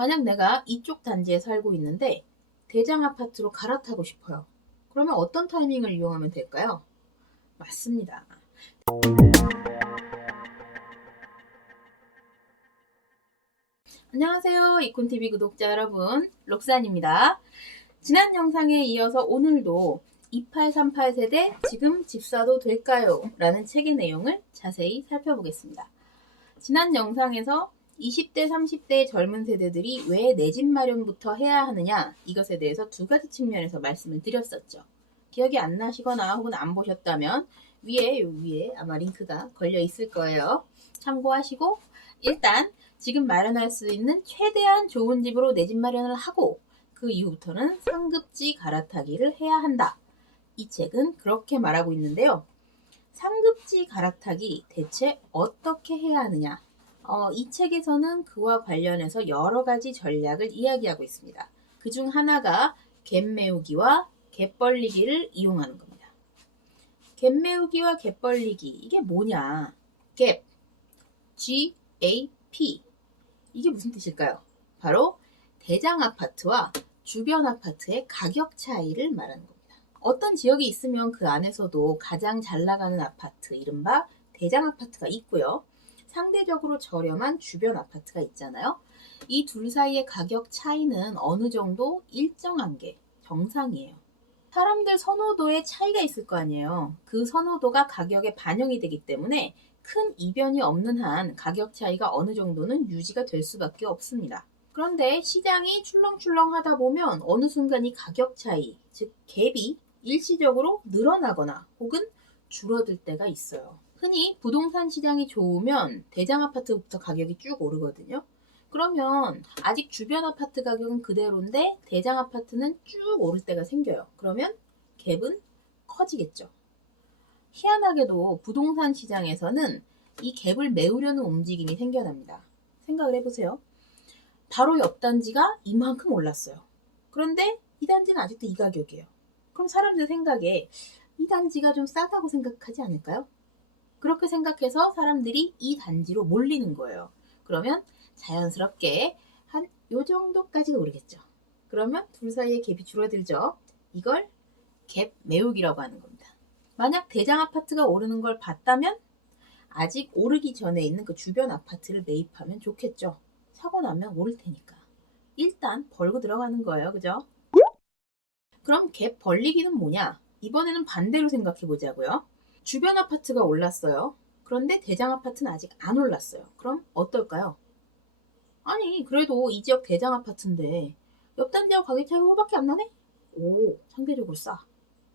만약 내가 이쪽 단지에 살고 있는데 대장 아파트로 갈아타고 싶어요. 그러면 어떤 타이밍을 이용하면 될까요? 맞습니다. 안녕하세요. 이콘TV 구독자 여러분. 록산입니다. 지난 영상에 이어서 오늘도 2838 세대 지금 집 사도 될까요? 라는 책의 내용을 자세히 살펴보겠습니다. 지난 영상에서 20대, 30대 젊은 세대들이 왜 내 집 마련부터 해야 하느냐, 이것에 대해서 두 가지 측면에서 말씀을 드렸었죠. 기억이 안 나시거나 혹은 안 보셨다면 위에 아마 링크가 걸려 있을 거예요. 참고하시고 일단 지금 마련할 수 있는 최대한 좋은 집으로 내 집 마련을 하고 그 이후부터는 상급지 갈아타기를 해야 한다. 이 책은 그렇게 말하고 있는데요. 상급지 갈아타기 대체 어떻게 해야 하느냐? 이 책에서는 그와 관련해서 여러 가지 전략을 이야기하고 있습니다. 그중 하나가 갭 메우기와 갭 벌리기를 이용하는 겁니다. 갭 메우기와 갭 벌리기, 이게 뭐냐? 갭, G-A-P. 이게 무슨 뜻일까요? 바로 대장 아파트와 주변 아파트의 가격 차이를 말하는 겁니다. 어떤 지역이 있으면 그 안에서도 가장 잘 나가는 아파트, 이른바 대장 아파트가 있고요. 상대적으로 저렴한 주변 아파트가 있잖아요. 이 둘 사이의 가격 차이는 어느 정도 일정한 게 정상이에요. 사람들 선호도에 차이가 있을 거 아니에요. 그 선호도가 가격에 반영이 되기 때문에 큰 이변이 없는 한 가격 차이가 어느 정도는 유지가 될 수밖에 없습니다. 그런데 시장이 출렁출렁 하다 보면 어느 순간 이 가격 차이, 즉 갭이 일시적으로 늘어나거나 혹은 줄어들 때가 있어요. 흔히 부동산 시장이 좋으면 대장 아파트부터 가격이 쭉 오르거든요. 그러면 아직 주변 아파트 가격은 그대로인데 대장 아파트는 쭉 오를 때가 생겨요. 그러면 갭은 커지겠죠. 희한하게도 부동산 시장에서는 이 갭을 메우려는 움직임이 생겨납니다. 생각을 해보세요. 바로 옆 단지가 이만큼 올랐어요. 그런데 이 단지는 아직도 이 가격이에요. 그럼 사람들 생각에 이 단지가 좀 싸다고 생각하지 않을까요? 그렇게 생각해서 사람들이 이 단지로 몰리는 거예요. 그러면 자연스럽게 한 요 정도까지가 오르겠죠. 그러면 둘 사이의 갭이 줄어들죠. 이걸 갭 메우기라고 하는 겁니다. 만약 대장 아파트가 오르는 걸 봤다면 아직 오르기 전에 있는 그 주변 아파트를 매입하면 좋겠죠. 사고 나면 오를 테니까. 일단 벌고 들어가는 거예요. 그죠? 그럼 갭 벌리기는 뭐냐? 이번에는 반대로 생각해 보자고요. 주변 아파트가 올랐어요. 그런데 대장 아파트는 아직 안 올랐어요. 그럼 어떨까요? 아니, 그래도 이 지역 대장 아파트인데 옆 단지하고 가격 차이가 5밖에 안 나네? 오, 상대적으로 싸.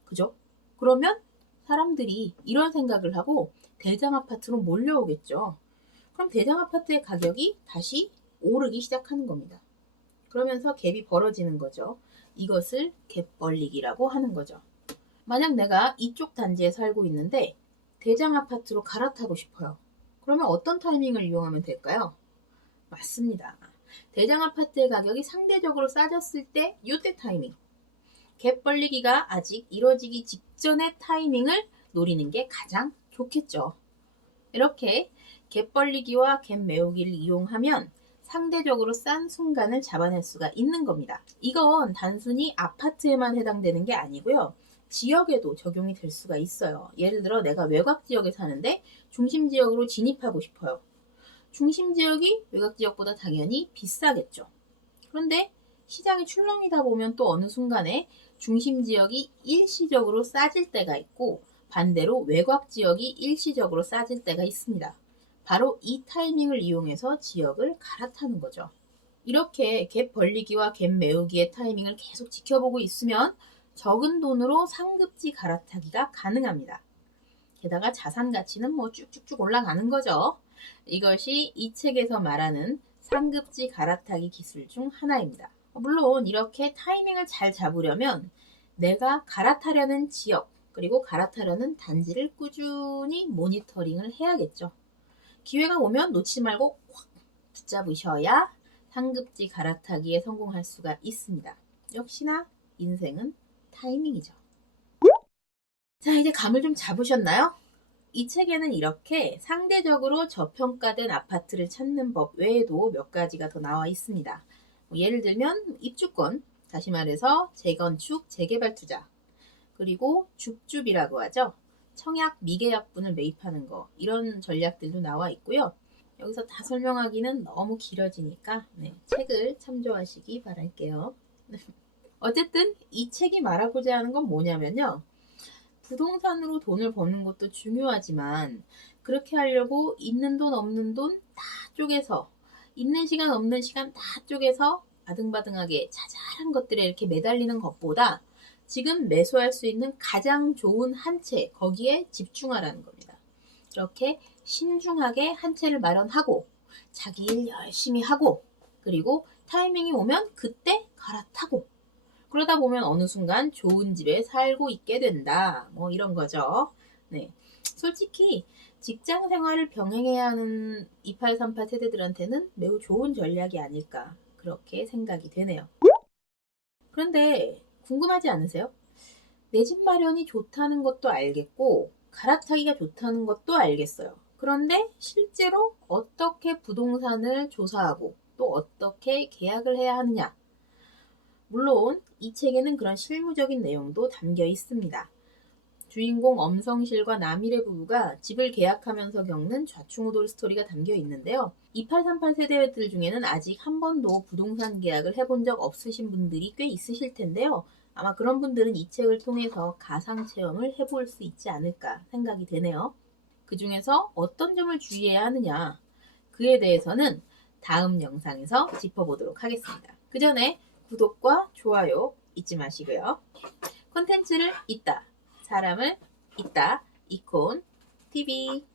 그죠? 그러면 사람들이 이런 생각을 하고 대장 아파트로 몰려오겠죠. 그럼 대장 아파트의 가격이 다시 오르기 시작하는 겁니다. 그러면서 갭이 벌어지는 거죠. 이것을 갭 벌리기라고 하는 거죠. 만약 내가 이쪽 단지에 살고 있는데 대장 아파트로 갈아타고 싶어요. 그러면 어떤 타이밍을 이용하면 될까요? 맞습니다. 대장 아파트의 가격이 상대적으로 싸졌을 때 이때 타이밍. 갭 벌리기가 아직 이루어지기 직전의 타이밍을 노리는 게 가장 좋겠죠. 이렇게 갭 벌리기와 갭 메우기를 이용하면 상대적으로 싼 순간을 잡아낼 수가 있는 겁니다. 이건 단순히 아파트에만 해당되는 게 아니고요. 지역에도 적용이 될 수가 있어요. 예를 들어 내가 외곽 지역에 사는데 중심 지역으로 진입하고 싶어요. 중심 지역이 외곽 지역보다 당연히 비싸겠죠. 그런데 시장이 출렁이다 보면 또 어느 순간에 중심 지역이 일시적으로 싸질 때가 있고 반대로 외곽 지역이 일시적으로 싸질 때가 있습니다. 바로 이 타이밍을 이용해서 지역을 갈아타는 거죠. 이렇게 갭 벌리기와 갭 메우기의 타이밍을 계속 지켜보고 있으면 적은 돈으로 상급지 갈아타기가 가능합니다. 게다가 자산 가치는 뭐 쭉쭉쭉 올라가는 거죠. 이것이 이 책에서 말하는 상급지 갈아타기 기술 중 하나입니다. 물론 이렇게 타이밍을 잘 잡으려면 내가 갈아타려는 지역 그리고 갈아타려는 단지를 꾸준히 모니터링을 해야겠죠. 기회가 오면 놓치지 말고 확 붙잡으셔야 상급지 갈아타기에 성공할 수가 있습니다. 역시나 인생은 타이밍이죠. 자, 이제 감을 좀 잡으셨나요? 이 책에는 이렇게 상대적으로 저평가된 아파트를 찾는 법 외에도 몇 가지가 더 나와 있습니다. 예를 들면 입주권, 다시 말해서 재건축, 재개발 투자, 그리고 줍줍이라고 하죠. 청약 미계약분을 매입하는 거, 이런 전략들도 나와 있고요. 여기서 다 설명하기는 너무 길어지니까 책을 참조하시기 바랄게요. 어쨌든 이 책이 말하고자 하는 건 뭐냐면요. 부동산으로 돈을 버는 것도 중요하지만 그렇게 하려고 있는 돈 없는 돈 다 쪼개서, 있는 시간 없는 시간 다 쪼개서 아등바등하게 자잘한 것들에 이렇게 매달리는 것보다 지금 매수할 수 있는 가장 좋은 한 채, 거기에 집중하라는 겁니다. 이렇게 신중하게 한 채를 마련하고 자기 일 열심히 하고, 그리고 타이밍이 오면 그때 갈아타고, 그러다 보면 어느 순간 좋은 집에 살고 있게 된다. 뭐 이런 거죠. 네. 솔직히 직장 생활을 병행해야 하는 2838 세대들한테는 매우 좋은 전략이 아닐까, 그렇게 생각이 되네요. 그런데 궁금하지 않으세요? 내 집 마련이 좋다는 것도 알겠고 갈아타기가 좋다는 것도 알겠어요. 그런데 실제로 어떻게 부동산을 조사하고 또 어떻게 계약을 해야 하느냐? 물론 이 책에는 그런 실무적인 내용도 담겨 있습니다. 주인공 엄성실과 남일의 부부가 집을 계약하면서 겪는 좌충우돌 스토리가 담겨 있는데요. 2838 세대들 중에는 아직 한 번도 부동산 계약을 해본 적 없으신 분들이 꽤 있으실 텐데요. 아마 그런 분들은 이 책을 통해서 가상 체험을 해볼 수 있지 않을까 생각이 되네요. 그 중에서 어떤 점을 주의해야 하느냐, 그에 대해서는 다음 영상에서 짚어보도록 하겠습니다. 그 전에 구독과 좋아요 잊지 마시고요. 콘텐츠를 잇다, 사람을 잇다, 이콘 TV